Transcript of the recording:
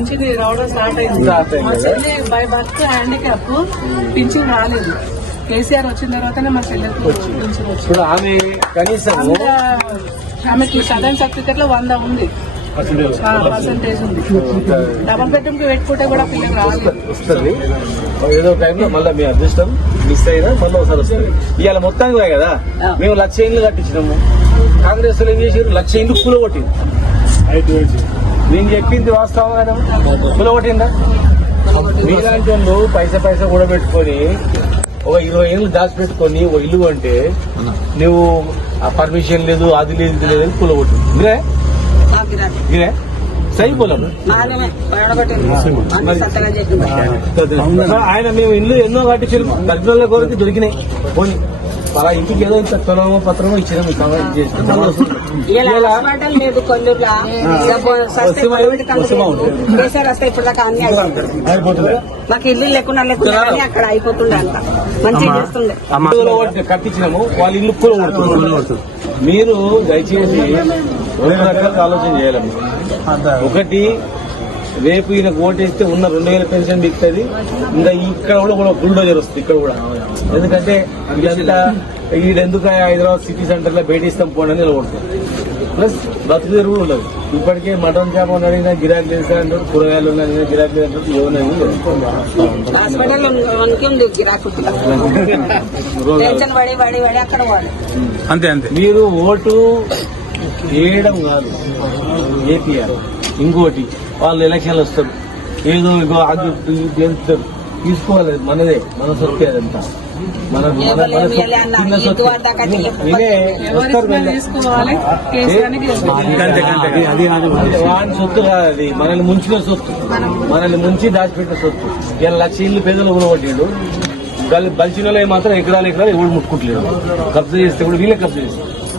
Pension రావడం start అయింది. మా? చెల్లి బై బర్త్ హ్యాండిక్యాప్ పింఛన్ రాలేదు. కేసీఆర్ వచ్చిన తర్వాతనే మా పింఛన్ వచ్చింది. ఆమె కనీసం ఆమెకి సదన్ సర్టిఫికెట్లో వంద ఉంది. పర్సంటేజ్ ఉంది. డబల్ బెడ్రూమ్కి పెట్టుకుంటే కూడా పిల్లలు రాలేదు. వస్తుంది ఏదో టైంలో మళ్ళీ మీ అదృష్టం మిస్ అయినా మళ్ళీ ఒకసారి వస్తుంది. ఇవాళ మొత్తానికి కదా? మేము లక్ష ఇండ్లు కట్టించినాము. కాంగ్రెస్లో ఏం చేసారు లక్ష ఇండ్లు కూల కొట్టింది నేను చెప్పింది వాస్తవం కదా కూల కొట్టిందా మీలాంటి వాళ్ళు పైసా పైసా కూడా పెట్టుకొని ఒక ఇరవై ఏళ్ళు దాచిపెట్టుకొని ఒక ఇల్లు అంటే నువ్వు ఆ పర్మిషన్ లేదు అది లేదు ఇది లేదు కొట్టింది ఇదే ఇదే సై పోలం ఆయన మేము ఇల్లు ఎన్నో కట్టించారు దళితుల కొరకు దొరికినాయి. పోనీ. అలా ఇంటికి ఏదో ఇంత తులమో పత్రమో ఇచ్చినా లేదు కొల్లూరులా. కేసీఆర్ వస్తే ఇప్పుడు దాకా అన్ని మాకు ఇల్లు లేకుండా అక్కడ అయిపోతుండే అంత. మంచిగా చేస్తుండే. కట్టించినాము వాళ్ళ ఇల్లు కూడా కొడుతున్నారు మీరు దయచేసి రెండు రకాలుగా ఆలోచన చేయాలమ్మా ఒకటి రేపు ఈయన ఓటేస్తే ఉన్న రెండు వేల పెన్షన్ ఇస్తుంది ఇంకా ఇక్కడ కూడా కూడా బుల్డోజర్ వస్తుంది ఇక్కడ కూడా. ఎందుకంటే ఇదంతా ఈడెందుకు హైదరాబాద్ సిటీ సెంటర్లో బయటిస్తాం పోండి అని నిలబడుతుంది. ప్లస్ బతుకు తెరువు కూడా ఉండదు. ఇప్పటికే మటన్ చేప అడిగినా గిరాకీ లేదు అంటారు కూరగాయలు ఉన్నాయి గిరాకీ లేదు. అంతే అంతే. మీరు ఓటు వేయడం కాదు ఏపీఆర్. ఇంకోటి వాళ్ళు ఎలక్షన్లు వస్తారు. ఏదో ఇగో అది తీసుకోవాలి మనదే మన సొత్తే అదంతా. మన వినే సొత్తు కాదు అది. మనల్ని ముంచిన సొత్తు. మనల్ని ముంచి దాచిపెట్టిన సొత్తు. ఇలా లక్ష ఇల్లు పేదలు కొనబట్టిండు బలిచిన మాత్రం ఎకరాలు ఎకరాలు ఎవరు ముట్టుకుంటలేరు. కబ్జా చేస్తే కూడా వీళ్ళే కబ్జా చేస్తారు.